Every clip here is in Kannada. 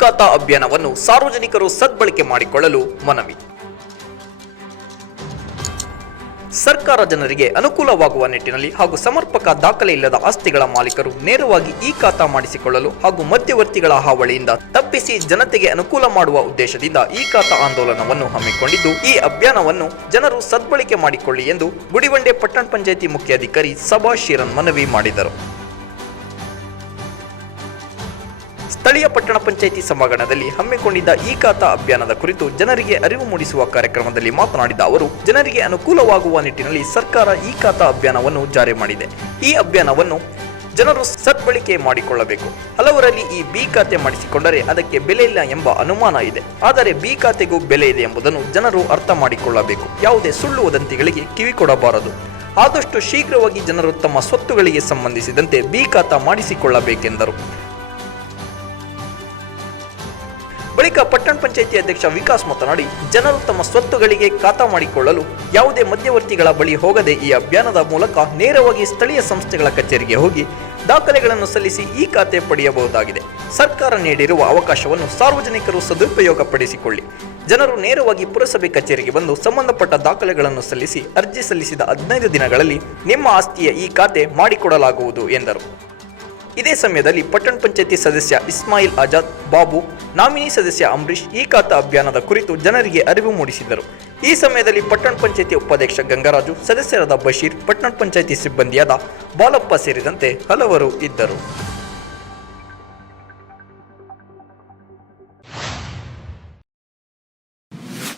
ಖಾತಾ ಅಭಿಯಾನವನ್ನು ಸಾರ್ವಜನಿಕರು ಸದ್ಬಳಕೆ ಮಾಡಿಕೊಳ್ಳಲು ಮನವಿ. ಸರ್ಕಾರ ಜನರಿಗೆ ಅನುಕೂಲವಾಗುವ ನಿಟ್ಟಿನಲ್ಲಿ ಹಾಗೂ ಸಮರ್ಪಕ ದಾಖಲೆ ಇಲ್ಲದ ಆಸ್ತಿಗಳ ಮಾಲೀಕರು ನೇರವಾಗಿ ಈ ಖಾತಾ ಮಾಡಿಸಿಕೊಳ್ಳಲು ಹಾಗೂ ಮಧ್ಯವರ್ತಿಗಳ ಹಾವಳಿಯಿಂದ ತಪ್ಪಿಸಿ ಜನತೆಗೆ ಅನುಕೂಲ ಮಾಡುವ ಉದ್ದೇಶದಿಂದ ಈ ಖಾತಾ ಆಂದೋಲನವನ್ನು ಹಮ್ಮಿಕೊಂಡಿದ್ದು, ಈ ಅಭಿಯಾನವನ್ನು ಜನರು ಸದ್ಬಳಕೆ ಮಾಡಿಕೊಳ್ಳಿ ಎಂದು ಗುಡಿವಂಡೆ ಪಟ್ಟಣ ಪಂಚಾಯಿತಿ ಮುಖ್ಯಾಧಿಕಾರಿ ಸಭಾ ಶಿರನ್ ಮನವಿ ಮಾಡಿದರು. ಸ್ಥಳೀಯ ಪಟ್ಟಣ ಪಂಚಾಯಿತಿ ಸಭಾಂಗಣದಲ್ಲಿ ಹಮ್ಮಿಕೊಂಡಿದ್ದ ಈ ಖಾತಾ ಅಭಿಯಾನದ ಕುರಿತು ಜನರಿಗೆ ಅರಿವು ಮೂಡಿಸುವ ಕಾರ್ಯಕ್ರಮದಲ್ಲಿ ಮಾತನಾಡಿದ ಅವರು, ಜನರಿಗೆ ಅನುಕೂಲವಾಗುವ ನಿಟ್ಟಿನಲ್ಲಿ ಸರ್ಕಾರ ಈ ಖಾತಾ ಅಭಿಯಾನವನ್ನು ಜಾರಿ ಮಾಡಿದೆ. ಈ ಅಭಿಯಾನವನ್ನು ಜನರು ಸದ್ಬಳಕೆ ಮಾಡಿಕೊಳ್ಳಬೇಕು. ಹಲವರಲ್ಲಿ ಈ ಬಿ ಖಾತೆ ಮಾಡಿಸಿಕೊಂಡರೆ ಅದಕ್ಕೆ ಬೆಲೆ ಇಲ್ಲ ಎಂಬ ಅನುಮಾನ ಇದೆ. ಆದರೆ ಬಿ ಖಾತೆಗೂ ಬೆಲೆ ಇದೆ ಎಂಬುದನ್ನು ಜನರು ಅರ್ಥ ಮಾಡಿಕೊಳ್ಳಬೇಕು. ಯಾವುದೇ ಸುಳ್ಳು ವದಂತಿಗಳಿಗೆ ಕಿವಿ ಕೊಡಬಾರದು. ಆದಷ್ಟು ಶೀಘ್ರವಾಗಿ ಜನರು ತಮ್ಮ ಸ್ವತ್ತುಗಳಿಗೆ ಸಂಬಂಧಿಸಿದಂತೆ ಬಿ ಖಾತಾ ಮಾಡಿಸಿಕೊಳ್ಳಬೇಕೆಂದರು. ಬಳಿಕ ಪಟ್ಟಣ ಪಂಚಾಯಿತಿ ಅಧ್ಯಕ್ಷ ವಿಕಾಸ್ ಮಾತನಾಡಿ, ಜನರು ತಮ್ಮ ಸ್ವತ್ತುಗಳಿಗೆ ಖಾತಾ ಮಾಡಿಕೊಳ್ಳಲು ಯಾವುದೇ ಮಧ್ಯವರ್ತಿಗಳ ಬಳಿ ಹೋಗದೆ ಈ ಅಭಿಯಾನದ ಮೂಲಕ ನೇರವಾಗಿ ಸ್ಥಳೀಯ ಸಂಸ್ಥೆಗಳ ಕಚೇರಿಗೆ ಹೋಗಿ ದಾಖಲೆಗಳನ್ನು ಸಲ್ಲಿಸಿ ಈ ಖಾತೆ ಪಡೆಯಬಹುದಾಗಿದೆ. ಸರ್ಕಾರ ನೀಡಿರುವ ಅವಕಾಶವನ್ನು ಸಾರ್ವಜನಿಕರು ಸದುಪಯೋಗಪಡಿಸಿಕೊಳ್ಳಿ. ಜನರು ನೇರವಾಗಿ ಪುರಸಭೆ ಕಚೇರಿಗೆ ಬಂದು ಸಂಬಂಧಪಟ್ಟ ದಾಖಲೆಗಳನ್ನು ಸಲ್ಲಿಸಿ ಅರ್ಜಿ ಸಲ್ಲಿಸಿದ ಹದಿನೈದು ದಿನಗಳಲ್ಲಿ ನಿಮ್ಮ ಆಸ್ತಿಯ ಈ ಖಾತೆ ಮಾಡಿಕೊಡಲಾಗುವುದು ಎಂದರು. ಇದೇ ಸಮಯದಲ್ಲಿ ಪಟ್ಟಣ ಪಂಚಾಯತಿ ಸದಸ್ಯ ಇಸ್ಮಾಯಿಲ್ ಆಜಾದ್, ಬಾಬು, ನಾಮಿನಿ ಸದಸ್ಯ ಅಂಬರೀಶ್ ಈ ಖಾತಾ ಅಭಿಯಾನದ ಕುರಿತು ಜನರಿಗೆ ಅರಿವು ಮೂಡಿಸಿದರು. ಈ ಸಮಯದಲ್ಲಿ ಪಟ್ಟಣ ಪಂಚಾಯತಿ ಉಪಾಧ್ಯಕ್ಷ ಗಂಗರಾಜು, ಸದಸ್ಯರಾದ ಬಶೀರ್, ಪಟ್ಟಣ ಪಂಚಾಯತಿ ಸಿಬ್ಬಂದಿಯಾದ ಬಾಲಪ್ಪ ಸೇರಿದಂತೆ ಹಲವರು ಇದ್ದರು.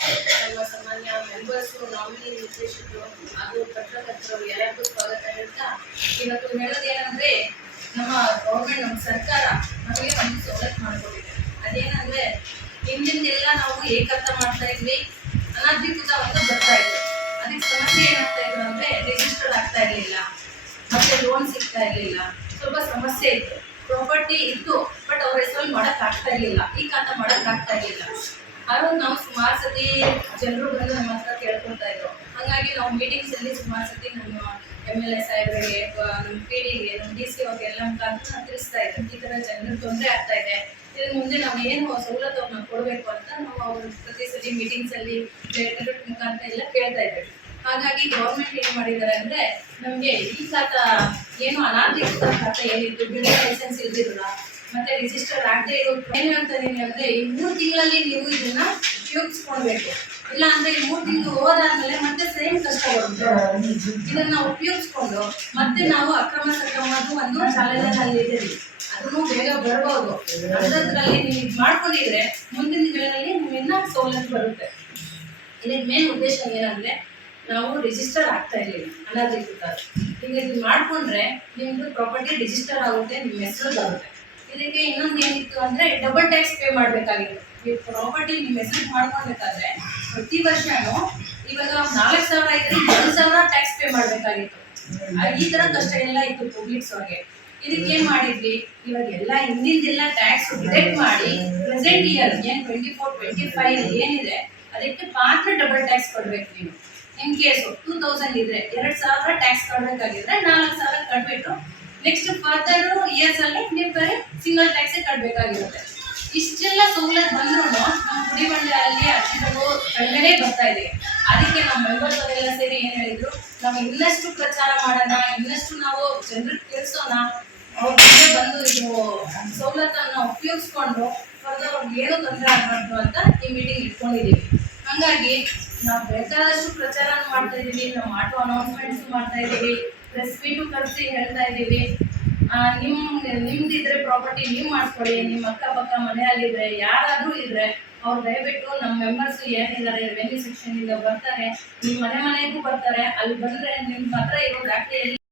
ನಮ್ಮ ಸಾಮಾನ್ಯ ಮೆಂಬರ್ಸು ನಾಮಿನಿ ನಿರ್ದೇಶಕರು ಹಾಗೂ ಪತ್ರಕರ್ತರು ಎಲ್ಲರಿಗೂ ಸ್ವಾಗತ ಹೇಳ್ತಾ, ಇವತ್ತು ಹೇಳೋದೇನಂದ್ರೆ ನಮ್ಮ ಗೌರ್ಮೆಂಟ್ ನಮ್ಮ ಸರ್ಕಾರ ನಮಗೆ ಒಂದು ಸವಲತ್ತು ಮಾಡಿಕೊಟ್ಟಿದೆ. ಅದೇನಂದ್ರೆ ಹಿಂದಿಂದೆಲ್ಲ ನಾವು ಏಕರ್ಥ ಮಾಡ್ತಾ ಇದ್ವಿ, ಅನಧಿಕೃತ ಒಂದು ಬರ್ತಾ ಇದ್ವಿ. ಅದಕ್ಕೆ ಸಮಸ್ಯೆ ಏನಾಗ್ತಾ ಇದ್ರು ಅಂದ್ರೆ ರಿಜಿಸ್ಟರ್ಡ್ ಆಗ್ತಾ ಇರಲಿಲ್ಲ. ಮತ್ತೆ ಲೋನ್ ಸಿಗ್ತಾ ಇರಲಿಲ್ಲ. ಸ್ವಲ್ಪ ಸಮಸ್ಯೆ ಇತ್ತು. ಪ್ರಾಪರ್ಟಿ ಇತ್ತು ಬಟ್ ಅವ್ರ ಹೆಸರಲ್ಲಿ ಮಾಡಕ್ ಆಗ್ತಾ ಇರಲಿಲ್ಲ. ಈ ಖಾತಾ ಮಾಡಕ್ ಆಗ್ತಾ ಇರಲಿಲ್ಲ. ಆದ್ರೂ ನಾವು ಸುಮಾರು ಸತಿ ಜನರು ಬಂದು ನಮ್ಮ ಹತ್ರ ಕೇಳ್ಕೊಳ್ತಾ ಇದ್ರು. ಹಾಗಾಗಿ ನಾವು ಮೀಟಿಂಗ್ಸ್ ಅಲ್ಲಿ ಸುಮಾರು ಸತಿ ನಮ್ಮ ಎಂ ಎಲ್ ಎ ಸಾಹೇಬರಿಗೆ ನಮ್ಮ ಪಿ ಡಿಗೆ ನಮ್ಮ ಡಿ ಸಿ ಅವ್ರಿಗೆ ಎಲ್ಲ ಮುಖಾಂತರ ತಿಳಿಸ್ತಾ ಇದ್ರು. ಈ ಥರ ಜನರಿಗೆ ತೊಂದರೆ ಆಗ್ತಾ ಇದೆ. ಇದ್ರ ಮುಂದೆ ನಾವು ಏನು ಸವಲತ್ತನ್ನು ಕೊಡಬೇಕು ಅಂತ ನಾವು ಅವ್ರ ಪ್ರತಿ ಸತಿ ಮೀಟಿಂಗ್ಸ್ ಅಲ್ಲಿ ಜನರ ಮುಖಾಂತರ ಎಲ್ಲ ಕೇಳ್ತಾ ಇದ್ವಿ ಹಾಗಾಗಿ ಗೌರ್ಮೆಂಟ್ ಏನು ಮಾಡಿದ್ದಾರೆ ಅಂದ್ರೆ, ನಮಗೆ ಈ ಸಾತ ಏನು ಅನಾಧಿಕೃತ ಖಾತೆ ಏನಿತ್ತು ಬಿಡ್ ಲೈಸೆನ್ಸ್ ಇಲ್ದಿರಲ್ಲ ಮತ್ತೆ ರಿಜಿಸ್ಟರ್ ಆಗದೆ ಇರೋ ಏನು ಹೇಳ್ತಾ ಇದೀನಿ ಅಂದ್ರೆ ಈ ಮೂರು ತಿಂಗಳಲ್ಲಿ ನೀವು ಇದನ್ನ ಉಪಯೋಗಿಸ್ಕೊಳ್ಬೇಕು. ಇಲ್ಲ ಅಂದ್ರೆ ಈ ಮೂರು ತಿಂಗಳು ಹೋದಾದ್ಮೇಲೆ ಮತ್ತೆ ಸೇಮ್ ಕಷ್ಟ ಬರುತ್ತೆ. ಇದನ್ನ ಉಪಯೋಗಿಸ್ಕೊಂಡು ಮತ್ತೆ ನಾವು ಅಕ್ರಮ ಸಕ್ರಮದ್ದು ಒಂದು ಚಾಲೆಂಜಲ್ಲಿ ಇದ್ದೀವಿ. ಅದನ್ನು ಬೇಗ ಬರ್ಬೋದು. ಅದರಲ್ಲಿ ನೀವು ಮಾಡ್ಕೊಂಡಿದ್ರೆ ಮುಂದಿನ ದಿನಗಳಲ್ಲಿ ನಿಮ್ಮಿಂದ ಸವಲತ್ತು ಬರುತ್ತೆ. ಇದಕ್ಕೆ ಮೇನ್ ಉದ್ದೇಶ ಏನಂದ್ರೆ ನಾವು ರಿಜಿಸ್ಟರ್ ಆಗ್ತಾ ಇರಲಿಲ್ಲ ಅನಧಿಕೃತ. ಈಗ ಇದು ಮಾಡ್ಕೊಂಡ್ರೆ ನಿಮ್ದು ಪ್ರಾಪರ್ಟಿ ರಿಜಿಸ್ಟರ್ ಆಗುತ್ತೆ, ನಿಮ್ಮ ಹೆಸರು ಬರುತ್ತೆ. ಇದಕ್ಕೆ ಇನ್ನೊಂದು ಏನಿತ್ತು ಅಂದ್ರೆ ಡಬಲ್ ಟ್ಯಾಕ್ಸ್ ಪೇ ಮಾಡಬೇಕಾಗಿತ್ತು. ಈ ಪ್ರಾಪರ್ಟಿ ನಿಮ್ಮ ಹೆಸರು ಮಾಡ್ಕೊಬೇಕಾದ್ರೆ ಪ್ರತಿ ವರ್ಷನೂ ಇವಾಗ ನಾಲ್ಕು ಸಾವಿರ ಇದ್ರೆ ಎರಡು ಸಾವಿರ ಟ್ಯಾಕ್ಸ್ ಪೇ ಮಾಡಬೇಕಾಗಿತ್ತು. ಈ ತರ ಕಷ್ಟ ಎಲ್ಲ ಇತ್ತು ಪಬ್ಲಿಕ್ಸ್ ಅವ್ರಿಗೆ. ಇದಕ್ಕೆ ಏನ್ ಮಾಡಿದ್ವಿ? ಇವಾಗ ಎಲ್ಲ ಹಿಂದಿಂದೆಲ್ಲ ಟ್ಯಾಕ್ಸ್ ಡಿಟೆಕ್ಟ್ ಮಾಡಿ ಪ್ರೆಸೆಂಟ್ ಇಯರ್ ಏನ್ ಟ್ವೆಂಟಿ ಫೋರ್ ಟ್ವೆಂಟಿ ಫೈವ್ ಏನಿದೆ, ಅದಕ್ಕೆ ಮಾತ್ರ ಡಬಲ್ ಟ್ಯಾಕ್ಸ್ ಕೊಡ್ಬೇಕು ನೀವು. ಇನ್ ಕೇಸ್ ಟೂ ತೌಸಂಡ್ ಇದ್ರೆ ಎರಡ್ ಸಾವಿರ ಟ್ಯಾಕ್ಸ್ ಕಟ್ಬೇಕಾಗಿದ್ರೆ ನಾಲ್ಕು ಸಾವಿರ ಕಟ್ಬಿಟ್ಟು ನೆಕ್ಸ್ಟ್ ಫರ್ದರ್ ಇಯರ್ಸ್ ಅಲ್ಲಿ ನೀವು ಬರೀ ಸಿಂಗಲ್ ಟ್ಯಾಕ್ಸ್ ಕಟ್ಟಬೇಕಾಗಿರುತ್ತೆ ಇಷ್ಟೆಲ್ಲ ಸವಲತ್ತು ಬಂದ್ರು ನಮ್ಮ ಗುಡಿಬಂಡೆ ಅಲ್ಲಿ ಅಷ್ಟು ಕಡಿಮೆನೇ ಬರ್ತಾ ಇದೆ. ಅದಕ್ಕೆ ನಮ್ಮ ಮೆಂಬರ್ಸ್ ಅವರೆಲ್ಲ ಸೇರಿ ಏನ್ ಹೇಳಿದ್ರು? ನಾವು ಇನ್ನಷ್ಟು ಪ್ರಚಾರ ಮಾಡೋಣ, ಇನ್ನಷ್ಟು ನಾವು ಜನರಿಗೆ ತಿಳಿಸೋಣ. ಅವ್ರ ಬಂದು ಇದು ಸೌಲತ್ತನ್ನ ಉಪಯೋಗಿಸ್ಕೊಂಡು ಫರ್ದರ್ ಅವ್ರಿಗೆ ಏನೂ ತೊಂದರೆ ಆಗಬಾರ್ದು ಅಂತ ಈ ಮೀಟಿಂಗ್ ಇಟ್ಕೊಂಡಿದ್ದೀವಿ ಹಂಗಾಗಿ ನಾವು ಬೇಕಾದಷ್ಟು ಪ್ರಚಾರ ಮಾಡ್ತಾ ಇದ್ದೀವಿ ನಾವು ಆಟೋ ಅನೌನ್ಸ್ಮೆಂಟ್ಸ್ ಮಾಡ್ತಾ ಇದೀವಿ. ಮೀಟು ಕರೆಸಿ ಹೇಳ್ತಾ ಇದ್ದೀವಿ. ನಿಮ್ಮ ನಿಮ್ ನಿಮ್ದಿದ್ರೆ ಪ್ರಾಪರ್ಟಿ ನೀವು ಮಾಡಿಸ್ಕೊಳ್ಳಿ ನಿಮ್ಮ ಅಕ್ಕಪಕ್ಕ ಮನೆಯಲ್ಲಿದ್ರೆ, ಯಾರಾದರೂ ಇದ್ರೆ, ಅವ್ರು ದಯವಿಟ್ಟು ನಮ್ಮ ಮೆಂಬರ್ಸ್ ಏನಿದ್ದಾರೆ ರೆವೆನ್ಯೂ ಸೆಕ್ಷನ್ ಇಂದ ಬರ್ತಾರೆ. ನಿಮ್ಮ ಮನೆ ಮನೆಗೂ ಬರ್ತಾರೆ. ಅಲ್ಲಿ ಬಂದ್ರೆ ನಿಮ್ಮ ಹತ್ರ ಇರೋ ದಾಖಲೆಯಲ್ಲಿ